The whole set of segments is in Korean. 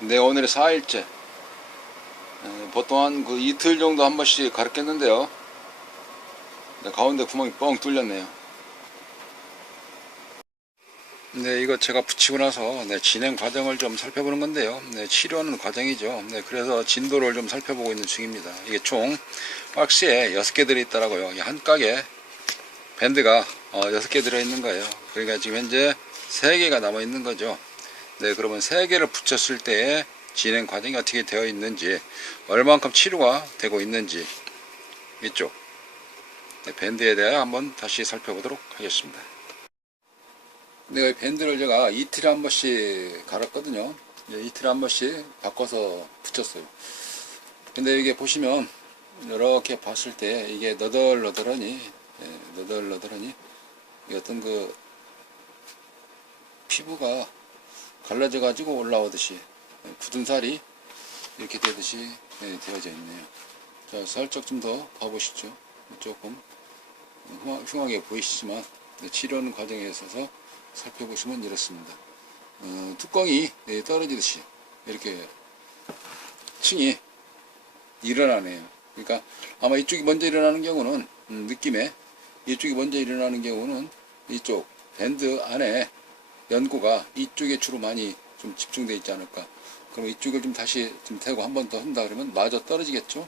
네, 오늘이 4일째. 보통 한 그 이틀 정도 한 번씩 가르쳤는데요. 네, 가운데 구멍이 뻥 뚫렸네요. 네, 이거 제가 붙이고 나서 진행 과정을 좀 살펴보는 건데요. 치료하는 과정이죠. 그래서 진도를 좀 살펴보고 있는 중입니다. 이게 총 박스에 6개 들어있더라고요. 한 깍에 밴드가 6개 들어있는 거예요. 그러니까 지금 현재 3개가 남아있는 거죠. 네, 그러면 3개를 붙였을 때 진행 과정이 어떻게 되어 있는지, 얼만큼 치료가 되고 있는지, 이쪽 밴드에 대해 한번 다시 살펴보도록 하겠습니다. 네, 밴드를 제가 이틀에 한 번씩 갈았거든요. 이틀에 한 번씩 바꿔서 붙였어요. 근데 이게 보시면 이렇게 봤을 때 이게 너덜너덜하니 어떤 그 피부가 갈라져 가지고 올라오듯이 굳은 살이 이렇게 되듯이 되어져 있네요. 자, 살짝 좀 더 봐보시죠. 조금 흉하게 보이시지만 치료하는 과정에 있어서 살펴보시면 이렇습니다. 뚜껑이 떨어지듯이 이렇게 층이 일어나네요. 그러니까 아마 이쪽이 먼저 일어나는 경우는 느낌에 이쪽이 먼저 일어나는 경우는 이쪽 밴드 안에 연고가 이쪽에 주로 많이 좀 집중되어 있지 않을까. 그럼 이쪽을 좀 다시 좀 대고 한 번 더 한다 그러면 마저 떨어지겠죠.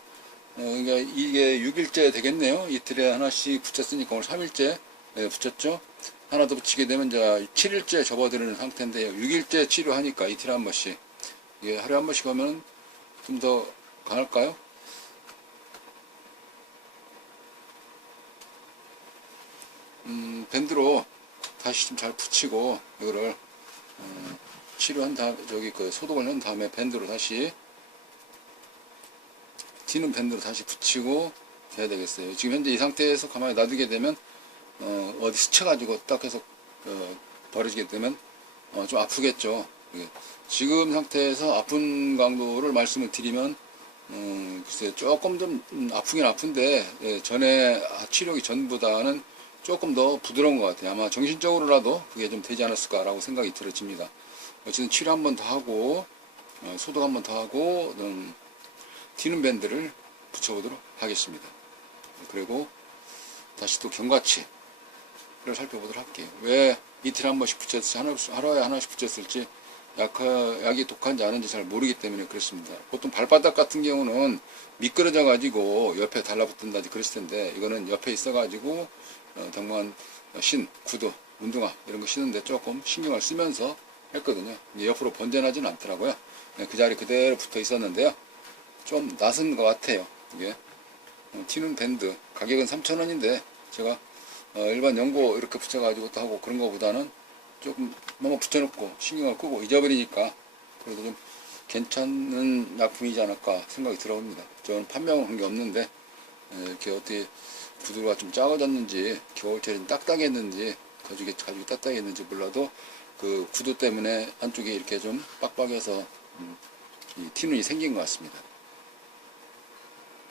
그러니까 이게 6일째 되겠네요. 이틀에 하나씩 붙였으니까 오늘 3일째 붙였죠. 하나 더 붙이게 되면 이제 7일째 접어드리는 상태인데요. 6일째 치료하니까 이틀에 한 번씩. 이게 하루에 한 번씩 하면 좀 더 강할까요? 밴드로 다시 좀 잘 붙이고 이거를 치료한 다음에 저기 그 소독을 한 다음에 밴드로 다시 튀는 밴드로 다시 붙이고 해야 되겠어요. 지금 현재 이 상태에서 가만히 놔두게 되면 어디 스쳐가지고 딱 해서 버려지게 되면 좀 아프겠죠. 지금 상태에서 아픈 강도를 말씀을 드리면 글쎄 조금 좀 아프긴 아픈데 전에 치료기 전보다는 조금 더 부드러운 것 같아요. 아마 정신적으로라도 그게 좀 되지 않았을까라고 생각이 들어집니다. 어쨌든 치료 한 번 더 하고 소독 한 번 더 하고 튀는 밴드를 붙여보도록 하겠습니다. 그리고 다시 또 경과치를 살펴보도록 할게요. 왜 이틀에 한 번씩 붙였을지 하루에 하나씩 붙였을지 약이 독한지 아닌지 잘 모르기 때문에 그렇습니다. 보통 발바닥 같은 경우는 미끄러져 가지고 옆에 달라붙는다든지 그랬을 텐데 이거는 옆에 있어 가지고 당분간 구두, 운동화 이런 거 신는데 조금 신경을 쓰면서 했거든요. 옆으로 번져나지는 않더라고요. 그 자리 그대로 붙어 있었는데요. 좀 낯은 것 같아요. 이게 튀는 밴드 가격은 3,000원인데 제가 일반 연고 이렇게 붙여가지고 또 하고 그런 거보다는 조금 너무 붙여놓고 신경을 끄고 잊어버리니까 그래도 좀 괜찮은 약품이지 않을까 생각이 들어옵니다. 저는 판매한 게 없는데 이렇게 어떻게 구두가 좀 작아졌는지 겨울철에 딱딱했는지 가죽이 딱딱했는지 몰라도 그 구두 때문에 한쪽이 이렇게 좀 빡빡해서 이 티눈이 생긴 것 같습니다.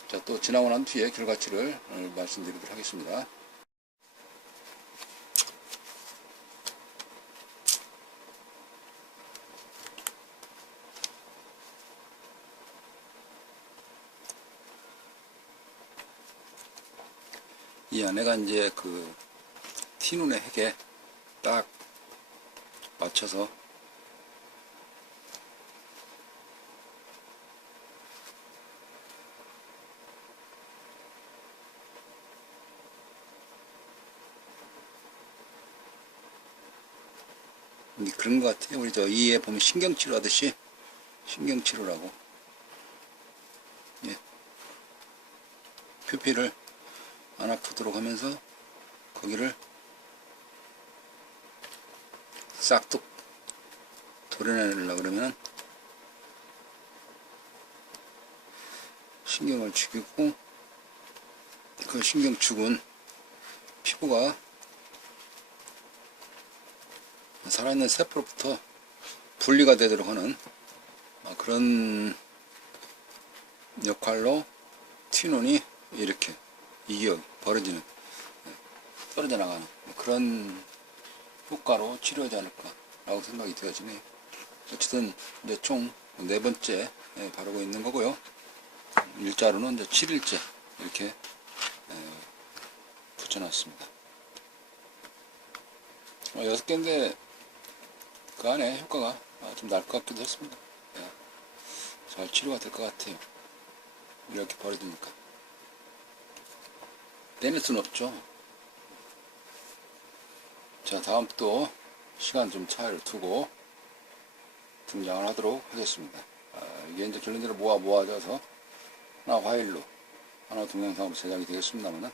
자, 또 지나고 난 뒤에 결과치를 말씀드리도록 하겠습니다. 이 안에가 이제 그 티눈의 핵에 딱 맞춰서 그런 것 같아요. 우리 저 이에 보면 신경치료 하듯이 신경치료라고 표피를 안 아프도록 하면서 거기를 싹둑 도려내려고 그러면 신경을 죽이고 그 신경 죽은 피부가 살아있는 세포로부터 분리가 되도록 하는 그런 역할로 튀눈이 이렇게 이겨 벌어지는 떨어져 나가는 그런 효과로 치료하지 않을까 라고 생각이 되어지네요. 어쨌든 이제 총 네 번째 바르고 있는 거고요. 일자로는 이제 7일째 이렇게 붙여놨습니다. 6개인데 그 안에 효과가 좀 날 것 같기도 했습니다. 잘 치료가 될 것 같아요. 이렇게 버려두니까 떼낼 수는 없죠. 자, 다음 또 시간 좀 차이를 두고 등장을 하도록 하겠습니다. 이게 이제 결론적으로 모아져서 하나 화일로 하나 동영상으로 제작이 되겠습니다만은,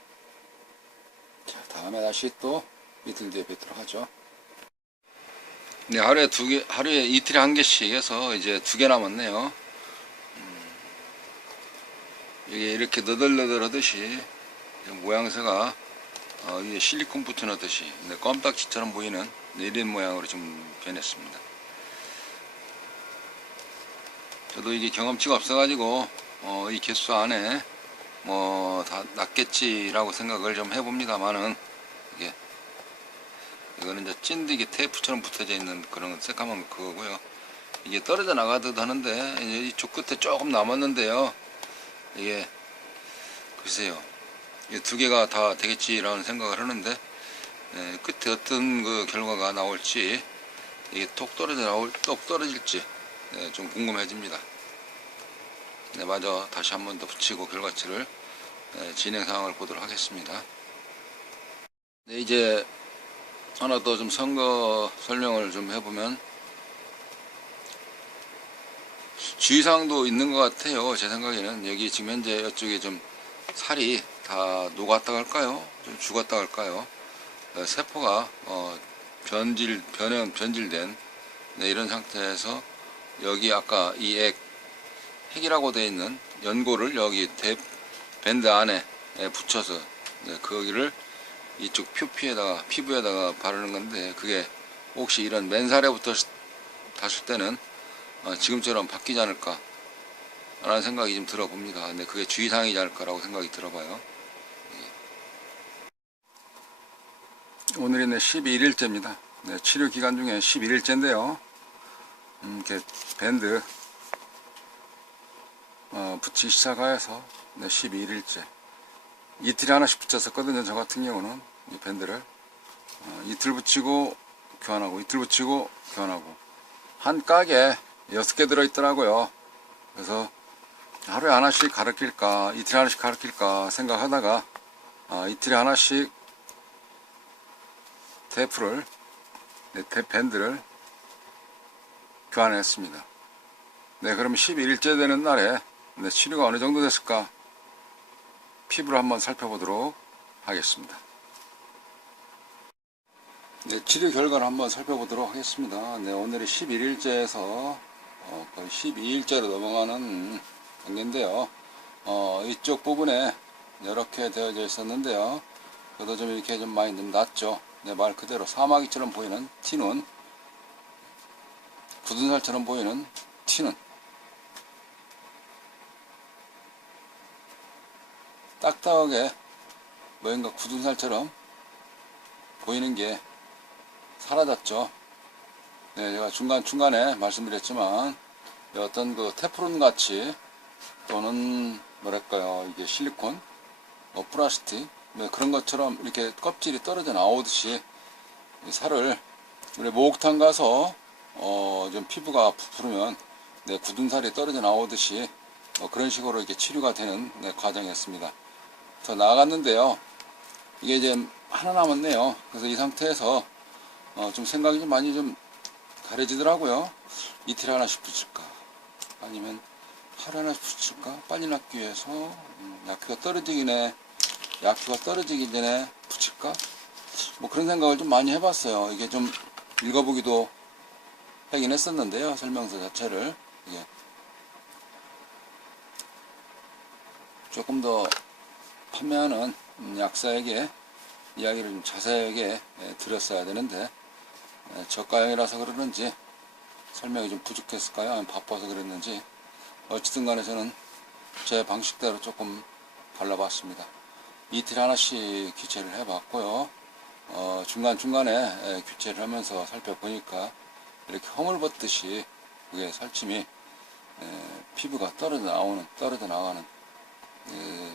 자, 다음에 다시 또 이틀 뒤에 뵙도록 하죠. 네, 하루에 이틀에 한 개씩 해서 이제 2개 남았네요. 이게 이렇게 너덜너덜 하듯이 모양새가 위에 실리콘 붙여놓듯이 껌딱지처럼 보이는 이런 모양으로 좀 변했습니다. 저도 이게 경험치가 없어가지고 이 개수 안에 뭐 다 낫겠지라고 생각을 좀 해봅니다만은, 이거는 이제 찐득이 테이프처럼 붙어져 있는 그런 새까만 그거고요. 이게 떨어져 나가듯 하는데 이제 이쪽 끝에 조금 남았는데요. 이게 글쎄요, 이 2개가 다 되겠지라는 생각을 하는데, 끝에 어떤 그 결과가 나올지, 이게 톡 떨어질지 좀 궁금해집니다. 네, 마저 다시 한 번 더 붙이고 결과치를 진행 상황을 보도록 하겠습니다. 네, 이제 하나 더 좀 선거 설명을 좀 해보면, 주의사항도 있는 것 같아요. 제 생각에는 여기 지금 현재 이쪽에 좀 살이 다 녹았다 할까요? 좀 죽었다 할까요? 세포가 변질된 이런 상태에서 여기 아까 이 핵이라고 되어 있는 연고를 여기 밴드 안에 붙여서 거기를 이쪽 피부에다가 바르는 건데, 그게 혹시 이런 맨살에 닿을 때는 지금처럼 바뀌지 않을까 라는 생각이 좀 들어봅니다. 근데 그게 주의사항이지 않을까라고 생각이 들어봐요. 오늘이 11일째입니다. 치료 기간 중에 11일째인데요. 이렇게 밴드 붙이기 시작해서 12일째. 이틀에 하나씩 붙였었거든요. 저 같은 경우는 이 밴드를 이틀 붙이고 교환하고, 이틀 붙이고 교환하고, 한 깍에 6개 들어있더라고요. 그래서 하루에 하나씩 가르칠까, 이틀에 하나씩 가르칠까 생각하다가 이틀에 하나씩 밴드를 교환했습니다. 네, 그럼 11일째 되는 날에 치료가 어느 정도 됐을까 피부를 한번 살펴보도록 하겠습니다. 네, 치료 결과를 한번 살펴보도록 하겠습니다. 네, 오늘이 11일째에서 거의 12일째로 넘어가는 단계인데요. 이쪽 부분에 이렇게 되어져 있었는데요. 그래도 좀 이렇게 좀 많이 좀 낫죠. 네, 말 그대로 사마귀처럼 보이는 티눈, 굳은 살처럼 보이는 티눈, 딱딱하게 뭔가 굳은 살처럼 보이는 게 사라졌죠. 네, 제가 중간중간에 말씀드렸지만, 어떤 그 테프론 같이, 또는 뭐랄까요, 이게 실리콘, 플라스틱, 그런 것처럼 이렇게 껍질이 떨어져 나오듯이 살을, 우리 목욕탕 가서 좀 피부가 부풀으면 굳은 살이 떨어져 나오듯이 그런 식으로 이렇게 치료가 되는 과정이었습니다. 더 나아갔는데요. 이게 이제 하나 남았네요. 그래서 이 상태에서 좀 생각이 좀 많이 좀 가려지더라고요. 이틀에 하나씩 붙일까, 아니면 하루에 하나씩 붙일까, 빨리 낫기 위해서 약효가 떨어지기 전에 붙일까, 뭐 그런 생각을 좀 많이 해봤어요. 이게 좀 읽어보기도 하긴 했었는데요. 설명서 자체를 이게 조금 더 판매하는 약사에게 이야기를 좀 자세하게 드렸어야 되는데, 저가형이라서 그러는지 설명이 좀 부족했을까요? 아니면 바빠서 그랬는지, 어쨌든 간에 저는 제 방식대로 조금 발라봤습니다. 이틀에 하나씩 교체를 해봤고요. 중간중간에 교체를 하면서 살펴보니까 이렇게 허물 벗듯이 그게 살침이 피부가 떨어져 나가는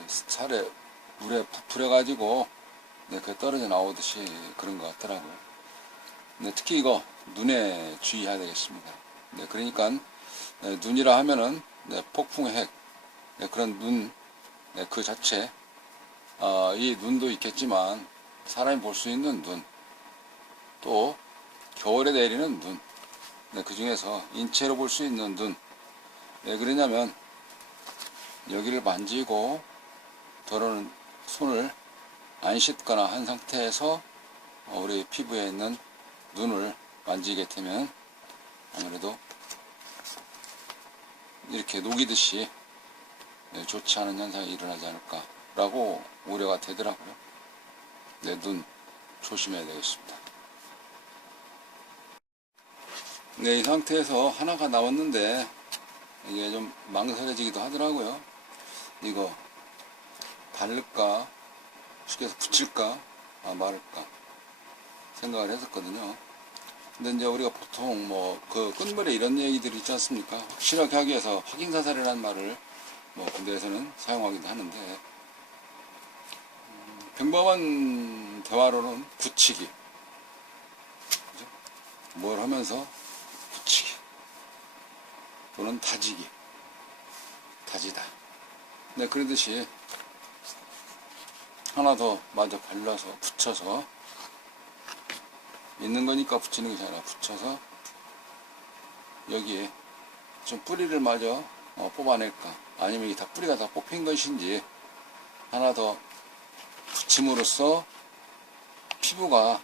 살에 물에 부풀어 가지고 그 떨어져 나오듯이 그런 것 같더라고요. 특히 이거 눈에 주의해야 되겠습니다. 그러니까 눈이라 하면은 폭풍의 핵, 그런 눈 그 자체, 이 눈도 있겠지만 사람이 볼 수 있는 눈, 또 겨울에 내리는 눈, 그 중에서 인체로 볼 수 있는 눈. 왜 그러냐면 여기를 만지고 더러운 손을 안 씻거나 한 상태에서 우리 피부에 있는 눈을 만지게 되면 아무래도 이렇게 녹이듯이 좋지 않은 현상이 일어나지 않을까라고 우려가 되더라고요. 눈 조심해야 되겠습니다. 이 상태에서 하나가 나왔는데 이게 좀 망설여지기도 하더라고요. 이거 바를까, 쉽게 해서 붙일까, 말을까 생각을 했었거든요. 근데 이제 우리가 보통 그 끝물에 이런 얘기들이 있지 않습니까? 확실하게 하기 위해서 확인사살이라는 말을 군대에서는 사용하기도 하는데, 평범한 대화로는 붙이기, 그죠? 뭘 하면서 붙이기 또는 다지기, 다지다. 그러듯이 하나 더 마저 발라서 붙여서, 있는 거니까 붙이는 것이 아니라 붙여서 여기에 좀 뿌리를 마저 뽑아낼까, 아니면 이 다 뿌리가 다 뽑힌 것인지 하나 더 붙임으로써 피부가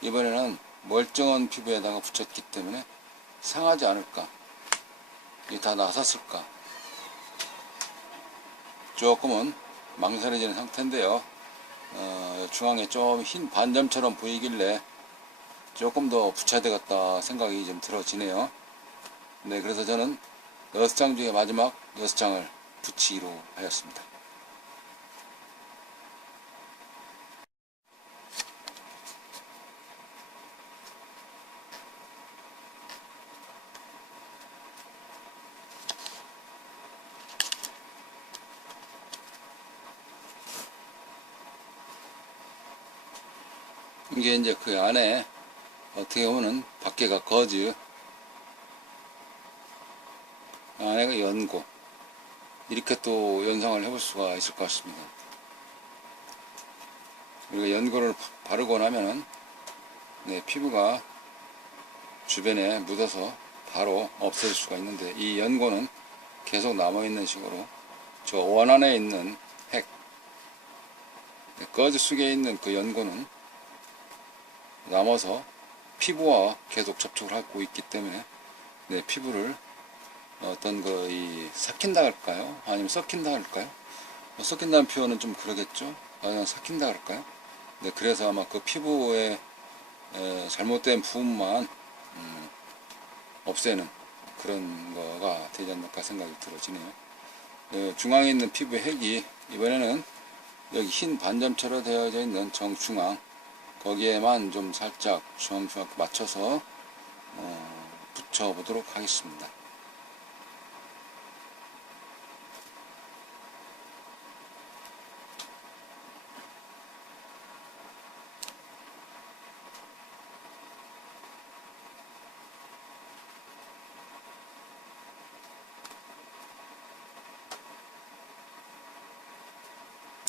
이번에는 멀쩡한 피부에다가 붙였기 때문에 상하지 않을까, 이게 다 나섰을까, 조금은 망설여지는 상태인데요. 중앙에 좀 흰 반점처럼 보이길래 조금 더 붙여야 되겠다 생각이 좀 들어지네요. 그래서 저는 6장 중에 마지막 6장을 붙이기로 하였습니다. 이게 이제 그 안에 어떻게 보면 밖에가 거즈, 안에가 연고, 이렇게 또 연상을 해볼 수가 있을 것 같습니다. 우리가 연고를 바르고 나면은 피부가 주변에 묻어서 바로 없앨 수가 있는데, 이 연고는 계속 남아있는 식으로 저 원 안에 있는 핵, 거즈 속에 있는 그 연고는 남아서 피부와 계속 접촉을 하고 있기 때문에 피부를 어떤 삭힌다 할까요? 아니면 썩힌다 할까요? 썩힌다는 표현은 좀 그러겠죠? 그냥 삭힌다 할까요? 그래서 아마 그 피부에 잘못된 부분만 없애는 그런 거가 되지 않을까 생각이 들어지네요. 중앙에 있는 피부의 핵이 이번에는 여기 흰 반점처럼 되어져 있는 정중앙, 거기에만 좀 살짝 중앙중앙 맞춰서 붙여보도록 하겠습니다.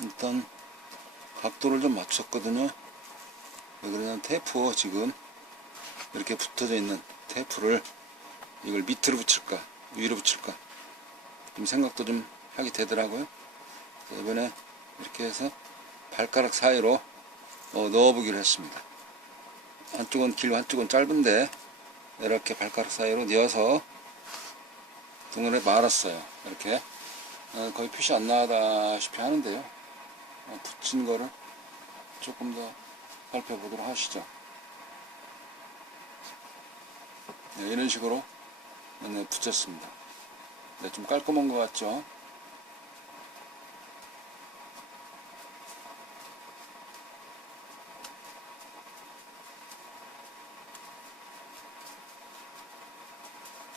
일단 각도를 좀 맞췄거든요. 왜 그러냐면 테이프, 지금 이렇게 붙어져 있는 테이프를 이걸 밑으로 붙일까 위로 붙일까 좀 생각도 좀 하게 되더라고요. 이번에 이렇게 해서 발가락 사이로 넣어보기로 했습니다. 한쪽은 길고 한쪽은 짧은데 이렇게 발가락 사이로 넣어서 등을 말았어요. 이렇게 거의 표시 안 나다시피 하는데요. 붙인 거를 조금 더 살펴보도록 하시죠. 이런 식으로 붙였습니다. 좀 깔끔한 것 같죠?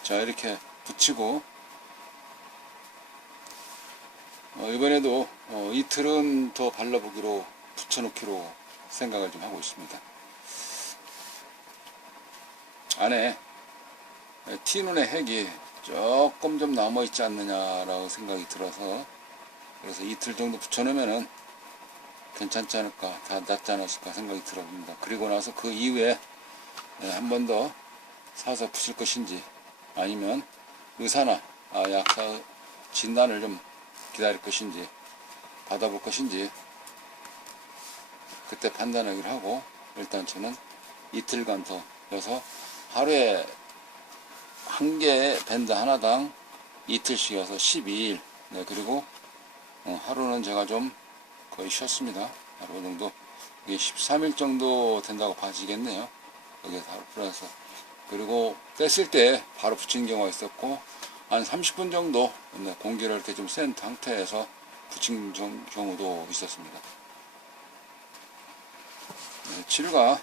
자, 이렇게 붙이고 이번에도 이틀은 더 발라보기로 붙여놓기로 생각을 좀 하고 있습니다. 안에 티눈의 핵이 조금 좀 남아있지 않느냐라고 생각이 들어서, 그래서 이틀 정도 붙여놓으면은 괜찮지 않을까, 다 낫지 않았을까 생각이 들어봅니다. 그리고 나서 그 이후에 한 번 더 사서 붙일 것인지, 아니면 의사나 약사 진단을 좀 기다릴 것인지, 받아볼 것인지, 그때 판단하기로 하고, 일단 저는 이틀간 더 여서 하루에 한 개 밴드 하나당 이틀씩이어서 12일. 네, 그리고 하루는 제가 좀 거의 쉬었습니다. 하루 정도. 이게 13일 정도 된다고 봐지겠네요. 여기에 하루 풀어서. 그리고 뗐을 때 바로 붙이는 경우가 있었고, 한 30분 정도 공기를 이렇게 좀 센 상태에서 붙인 경우도 있었습니다. 네, 치료가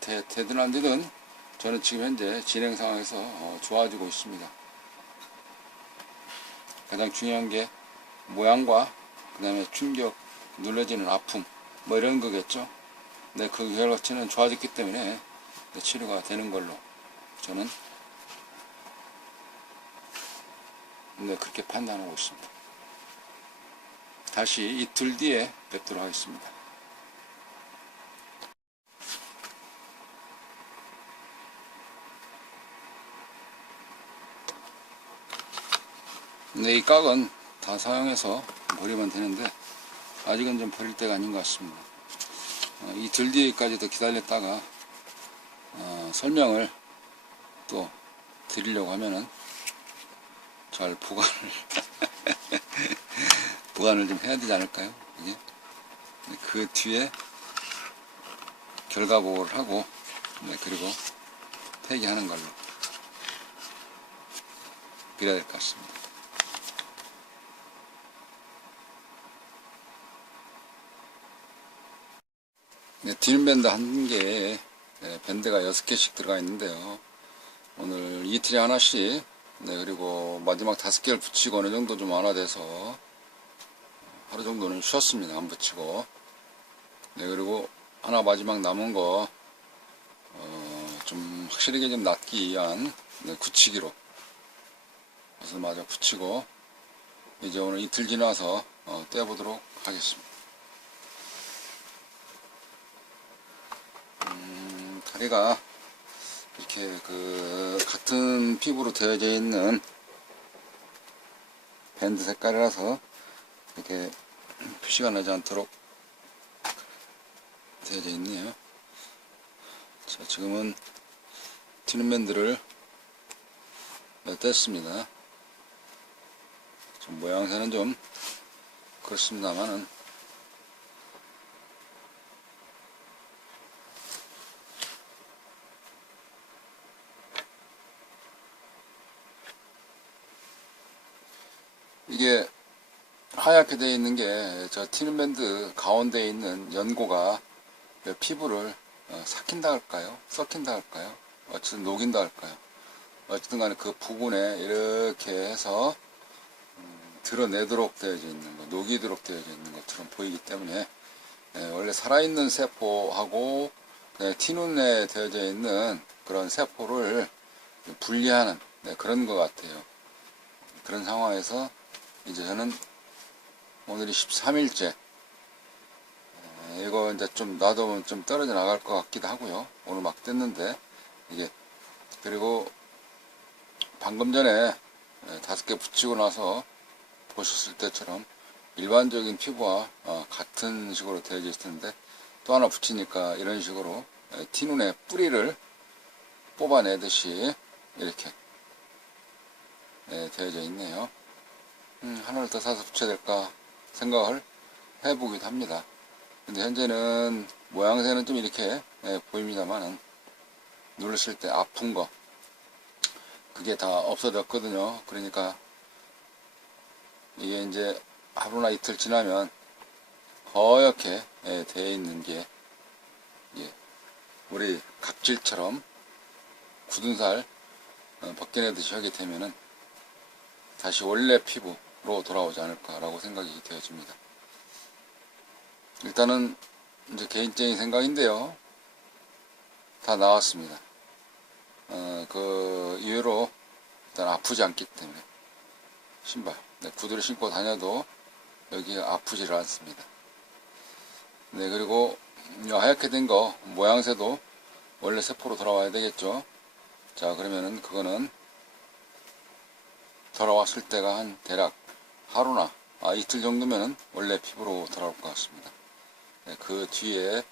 되든 안 되든 저는 지금 현재 진행 상황에서 좋아지고 있습니다. 가장 중요한 게 모양과 그 다음에 충격, 눌러지는 아픔, 뭐 이런 거겠죠. 네, 그 결과치는 좋아졌기 때문에 치료가 되는 걸로 저는 그렇게 판단하고 있습니다. 다시 이틀 뒤에 뵙도록 하겠습니다. 네, 이 깍은 다 사용해서 버리면 되는데 아직은 좀 버릴 때가 아닌 것 같습니다. 이틀 뒤에까지 더 기다렸다가 설명을 또 드리려고 하면은 잘 보관을 좀 해야 되지 않을까요? 이게? 그 뒤에 결과 보고를 하고, 그리고 폐기하는 걸로 그래야 될 것 같습니다. 네, 딜밴드 한 개에 밴드가 6개씩 들어가 있는데요. 오늘 이틀에 하나씩, 그리고 마지막 5개를 붙이고 어느 정도 좀 완화돼서 하루 정도는 쉬었습니다. 안 붙이고. 그리고 하나 마지막 남은 거 좀 확실하게 좀 낫기 위한 굳히기로 그래서 마저 붙이고, 이제 오늘 이틀 지나서 떼어보도록 하겠습니다. 다리가 이렇게 같은 피부로 되어져 있는 밴드 색깔이라서 이렇게 표시가 나지 않도록 되어져 있네요. 자, 지금은 튀는 밴드를 뗐습니다. 좀 모양새는 좀 그렇습니다만은 이게 하얗게 되어 있는 게 저 튀는 밴드 가운데에 있는 연고가 피부를 삭힌다 할까요? 썩힌다 할까요? 어쨌든 녹인다 할까요? 어쨌든 간에 그 부분에 이렇게 해서 드러내도록 되어져 있는 거, 녹이도록 되어져 있는 것처럼 보이기 때문에 원래 살아있는 세포하고 티눈에 되어져 있는 그런 세포를 분리하는 그런 것 같아요. 그런 상황에서 이제 저는 오늘이 13일째 이거 이제 좀 놔두면 좀 떨어져 나갈 것 같기도 하고요. 오늘 막 뗐는데 이게, 그리고 방금 전에 5개 붙이고 나서 보셨을 때처럼 일반적인 피부와 같은 식으로 되어져 있을 텐데, 또 하나 붙이니까 이런 식으로 티눈의 뿌리를 뽑아내듯이 이렇게 되어져 있네요. 하나를 더 사서 붙여야 될까 생각을 해보기도 합니다. 근데 현재는 모양새는 좀 이렇게 보입니다만은 눌렀을 때 아픈 거 그게 다 없어졌거든요. 그러니까 이게 이제 하루나 이틀 지나면 허옇게 되어 있는 게 우리 각질처럼 굳은 살 벗겨내듯이 하게 되면은 다시 원래 피부로 돌아오지 않을까라고 생각이 되어집니다. 일단은 이제 개인적인 생각인데요. 다 나왔습니다. 그 이후로 일단 아프지 않기 때문에 신발, 네, 구두를 신고 다녀도 여기가 아프지를 않습니다. 네, 그리고 하얗게 된 거 모양새도 원래 세포로 돌아와야 되겠죠. 자, 그러면은 그거는 돌아왔을 때가 한 대략 하루나 이틀 정도면은 원래 피부로 돌아올 것 같습니다. 네, 그 뒤에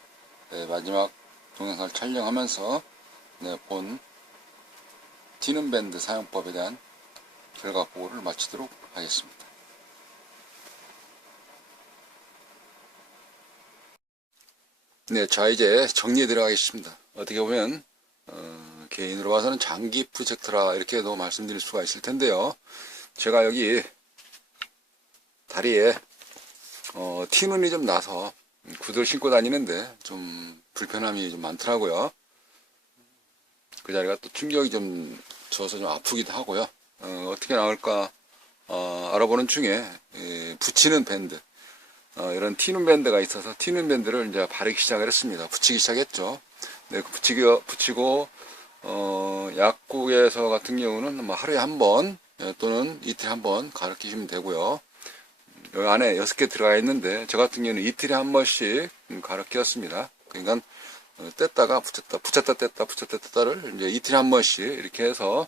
마지막 동영상을 촬영하면서 본 티는 밴드 사용법에 대한 결과 보고를 마치도록 하겠습니다. 네, 자 이제 정리해 들어가겠습니다. 어떻게 보면 개인으로 봐서는 장기 프로젝트라 이렇게도 말씀드릴 수가 있을 텐데요. 제가 여기 다리에 티눈이 좀 나서 구두를 신고 다니는데 좀 불편함이 좀 많더라고요. 그 자리가 또 충격이 좀 줘서 좀 아프기도 하고요. 어떻게 나올까 알아보는 중에 붙이는 밴드, 이런 티눈 밴드가 있어서 티눈 밴드를 이제 바르기 시작을 했습니다. 붙이기 시작했죠. 네, 붙이고 약국에서 같은 경우는 뭐 하루에 한 번 또는 이틀에 한 번 가르치시면 되고요. 여기 안에 6개 들어가 있는데 저 같은 경우는 이틀에 한 번씩 가르쳤습니다. 그러니까 뗐다가 붙였다 뗐다 붙였다 뗐다를 이제 이틀에 한 번씩 이렇게 해서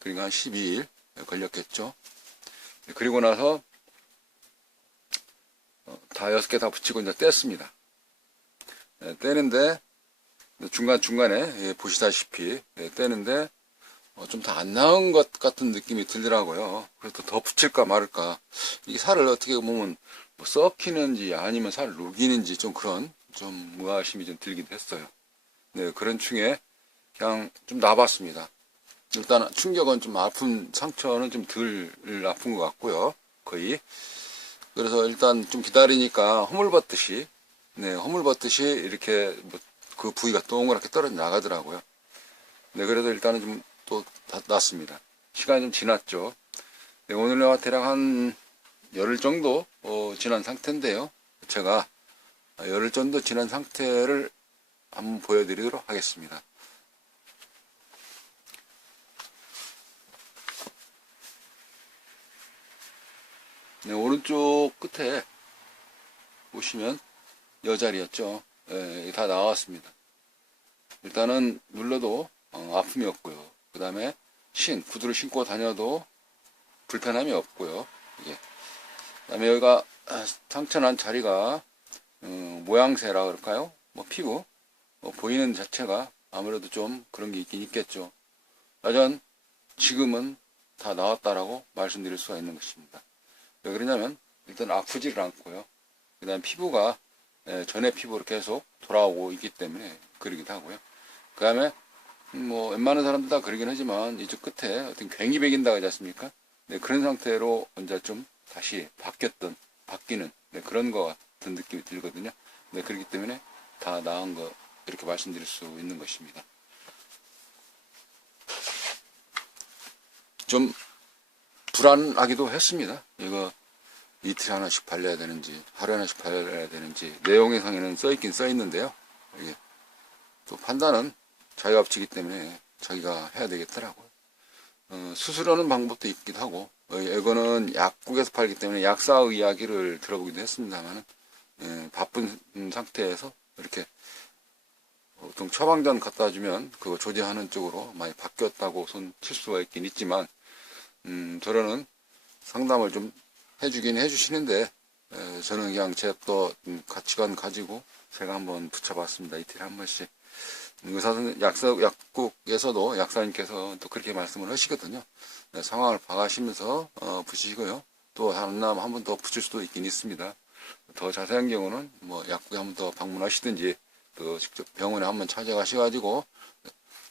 그러니까 한 12일 걸렸겠죠. 그리고 나서 다 6개 다 붙이고 이제 뗐습니다. 떼는데 중간중간에 보시다시피 떼는데 좀 더 안 나은 것 같은 느낌이 들더라고요. 그래서 더 붙일까 말을까. 이게 살을 어떻게 보면 뭐 썩히는지 아니면 살을 녹이는지 좀 그런 좀 의아심이 좀 들기도 했어요. 네, 그런 중에 그냥 좀 놔봤습니다. 일단 충격은 좀 아픈 상처는 좀 덜 아픈 것 같고요. 거의. 그래서 일단 좀 기다리니까 허물벗듯이 네, 허물벗듯이 이렇게 뭐 그 부위가 동그랗게 떨어져 나가더라고요. 네, 그래서 일단은 좀 또 났습니다. 시간이 좀 지났죠. 네, 오늘과 대략 한 열흘 정도 지난 상태인데요. 제가 열흘 정도 지난 상태를 한번 보여드리도록 하겠습니다. 네, 오른쪽 끝에 보시면 여자리였죠. 네, 다 나왔습니다. 일단은 눌러도 아픔이 없고요. 그 다음에 구두를 신고 다녀도 불편함이 없고요. 그 다음에 여기가 상처난 자리가 모양새라 그럴까요? 뭐 피부 보이는 자체가 아무래도 좀 그런 게 있긴 있겠죠. 하여간 지금은 다 나왔다라고 말씀드릴 수가 있는 것입니다. 왜 그러냐면 일단 아프지를 않고요. 그 다음 피부가 전에 피부로 계속 돌아오고 있기 때문에 그러기도 하고요. 그 다음에 뭐 웬만한 사람들 다 그러긴 하지만 이쪽 끝에 어떤 괭이 베긴다고 하지 않습니까? 네, 그런 상태로 언제 좀 다시 바뀌는 네, 그런 것 같은 느낌이 들거든요. 네, 그렇기 때문에 다 나은 거 이렇게 말씀드릴 수 있는 것입니다. 좀 불안하기도 했습니다. 이거 이틀에 하나씩 발라야 되는지 하루에 하나씩 발라야 되는지 내용상에는 써있긴 써있는데요. 이게 또 판단은 자기가 붙이기 때문에 자기가 해야 되겠더라고요. 수술하는 방법도 있기도 하고 이거는 약국에서 팔기 때문에 약사의 이야기를 들어보기도 했습니다만 바쁜 상태에서 이렇게 보통 처방전 갖다 주면 그거 조제하는 쪽으로 많이 바뀌었다고 손 칠 수가 있긴 있지만 저는 상담을 좀 해주긴 해주시는데 저는 그냥 제 또 가치관 가지고 제가 한번 붙여봤습니다. 이틀에 한 번씩. 약국에서도 약사님께서 또 그렇게 말씀을 하시거든요. 네, 상황을 봐가시면서 붙이시고요. 또 한 번 더 붙일 수도 있긴 있습니다. 더 자세한 경우는 뭐 약국에 한 번 더 방문하시든지 또 직접 병원에 한번 찾아가셔가지고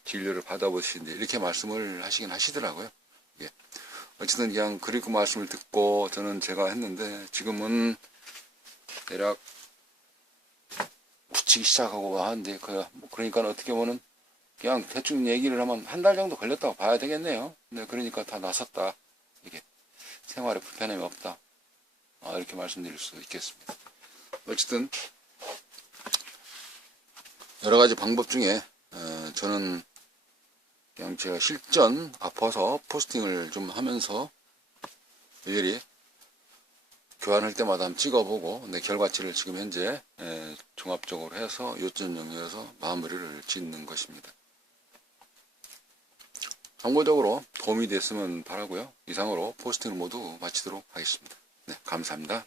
진료를 받아보시는데 이렇게 말씀을 하시긴 하시더라고요. 예. 어쨌든 그냥 그리고 말씀을 듣고 저는 제가 했는데 지금은 대략 붙이기 시작하고 하는데 그러니까 어떻게 보면 그냥 대충 얘기를 하면 한 달 정도 걸렸다고 봐야 되겠네요. 네, 그러니까 다 나섰다 이게 생활에 불편함이 없다. 이렇게 말씀드릴 수 있겠습니다. 어쨌든 여러 가지 방법 중에 저는 그냥 제가 실전 아파서 포스팅을 좀 하면서 일일이 교환할 때마다 한번 찍어보고 내 결과치를 지금 현재 종합적으로 해서 요점 정리해서 마무리를 짓는 것입니다. 참고적으로 도움이 됐으면 바라고요. 이상으로 포스팅을 모두 마치도록 하겠습니다. 네, 감사합니다.